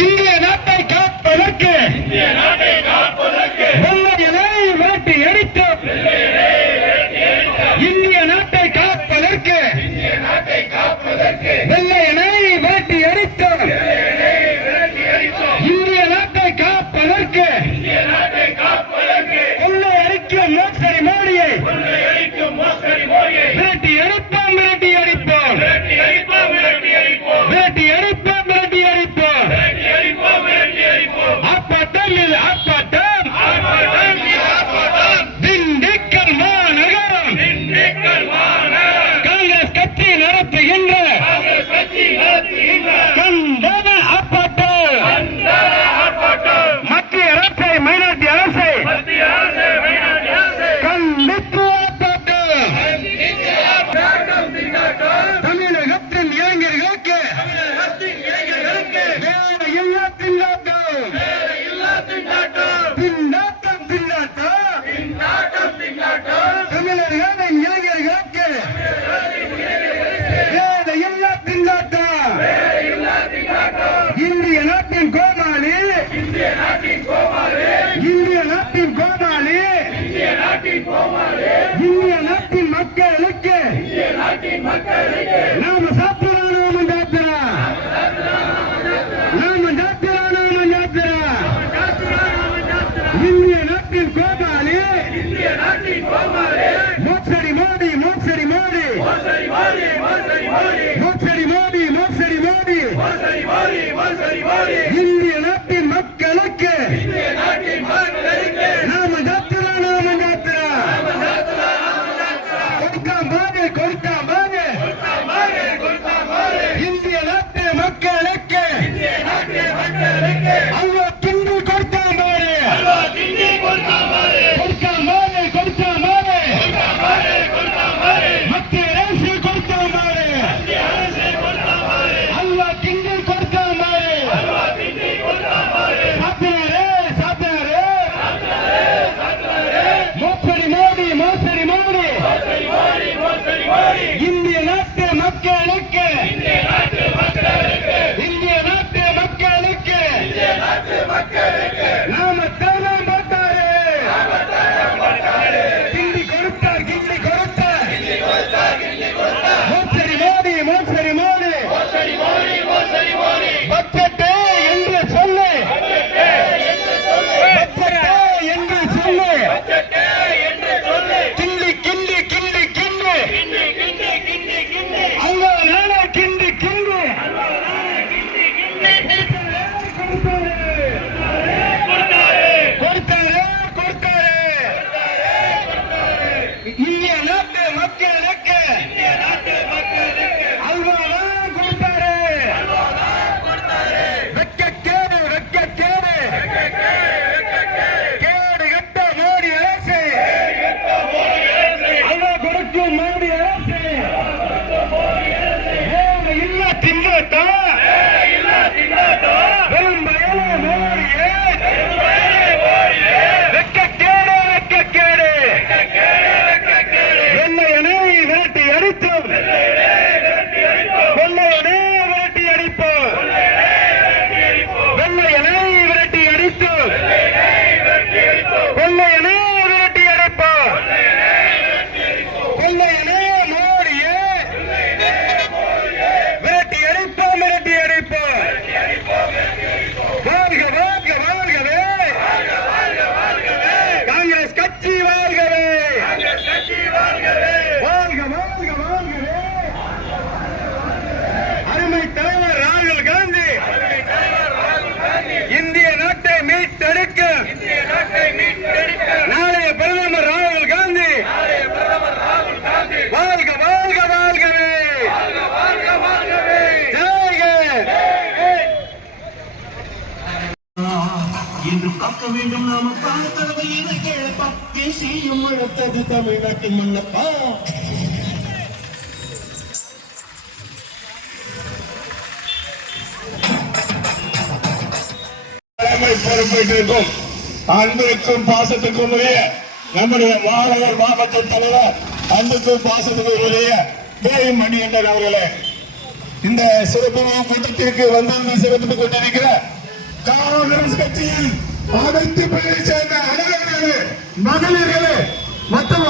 இந்திய நாட்டை காப்பதற்கு வெள்ளையனை விரட்டி அடித்தோம். இந்திய நாட்டை காப்பதற்கு வெள்ளையனை விரட்டி அடித்தோம். இந்திய நாட்டை காப்பதற்கு கொள்ளை அடிக்கும் மோசடி மோடியை விரட்டி அடிப்போம், விரட்டி அடிப்போம், விரட்டி அடிப்போம், விரட்டி அடிப்போம். ஆர்ப்பாட்டம் இது ஆர்ப்பாட்டம். திண்டுக்கல் மாநகரம் காங்கிரஸ் கட்சி நடத்துகின்ற கண்டன ஆர்ப்பாட்டம். மத்திய அரசை மைனாரிட்டி அரசை கண்டித்து ஆர்ப்பாட்டம். தமிழகத்தின் இளைஞர்களுக்கு வேலையில்லா திண்டாட்டம். திண்டாட்டம் திண்டாட்டம். தமிழர்களின் இளைஞர்களுக்கு வேலையில்லா திண்டாட்டம். இந்திய நாட்டின் கோமாளி, இந்திய நாட்டின் கோமாளி, இந்திய நாட்டின் மக்களுக்கு நாம சாப்பிடலாம், நாம சாப்பிடலாம், நாம சாப்பிடலாம், நாம சாப்பிடலாம். இந்திய நாட்டின் கோமாளி மோசடி மோடி, மோசடி மோடி, மோசடி மோடி, மோசடி மோடி. இந்திய நாட்டின் மக்களுக்கு நாம சாப்பிடலாம், நாம சாப்பிடலாம். கொடுக்காம இந்திய நாட்டு மக்களுக்கு அல்வா கிண்டி கொடுக்காம மத்திய அரசு கொடுக்காம அல்வா கிண்டி கொடுக்காம சாப்பிடாரு மோசடி மோடி, மோசடி மோடி. இந்திய நாட்டு மக்களுக்கு இந்திய நாட்டு மக்களுக்கு நாம தர மாட்டாரு. கிண்டி கொடுத்தார், கிண்டி கொடுத்தார். மோசடி மோடி, மோசடி மோடி. பட்ஜெட் என்று சொல்லு, பட்ஜெட் என்று சொல்லு. கிண்டி கிண்டி கிண்டி கிண்டி அங்க நானே கிண்டி கிண்டி கொடுத்தாரு. இந்திய நாட்டு மக்களுக்கு அல்வாதான் கொடுத்தாரு. வெட்கக்கேடு, வெட்கக்கேடு. கேடு கட்ட மோடி அரசு, அல்வா கொடுக்கும் மோடி அரசு. இல்ல திண்டாட்டம், வெறும் பயலே மோடியே. வெட்கக்கேடு, வெட்கக்கேடு. வெள்ளையனை விரட்டி அடித்தோம், வெள்ளையனை விரட்டி அடிப்போம், வெள்ளையனை விரட்டி அடித்தோம், வெள்ளையனை விரட்டி அடிப்போம், வெள்ளையனை மோடியே விரட்டி அடிப்போம், விரட்டி அடிப்போம். வாழ்க வாழ்க வாழ்கவே காங்கிரஸ் கட்சி, வாழ்கவே வாழ்க வாழ்க வாழ்கவே. அருமை தலைவர் ராகுல் காந்தி இந்திய நாட்டை மீட்டெடுக்க நாளைய பிரதமர் ராகுல் காந்தி வாழ்க வாழ்க வாழ்கவே. என்று பார்க்க வேண்டும் நாம பார்த்தவை இதை கேளப்பா. தேசியம் வளர்த்தது தமிழ்நாட்டின் மண்ணப்பா. பொறுப்பேற்றிருக்கும் அன்பிற்கும் பாசத்துக்கும் உரிய நம்முடைய மாணவர் மாவட்ட தலைவர் அன்புக்கும் பாசத்துக்கும் உரிய மணிகண்டன் அவர்களே, இந்த சிறப்பு கூட்டத்திற்கு வந்திருந்து சிறப்பித்துக் கொண்டிருக்கிற காங்கிரஸ் கட்சியின் அனைத்து பிரிவை சேர்ந்த அனைவர்களே மகளிர்களே மற்றும்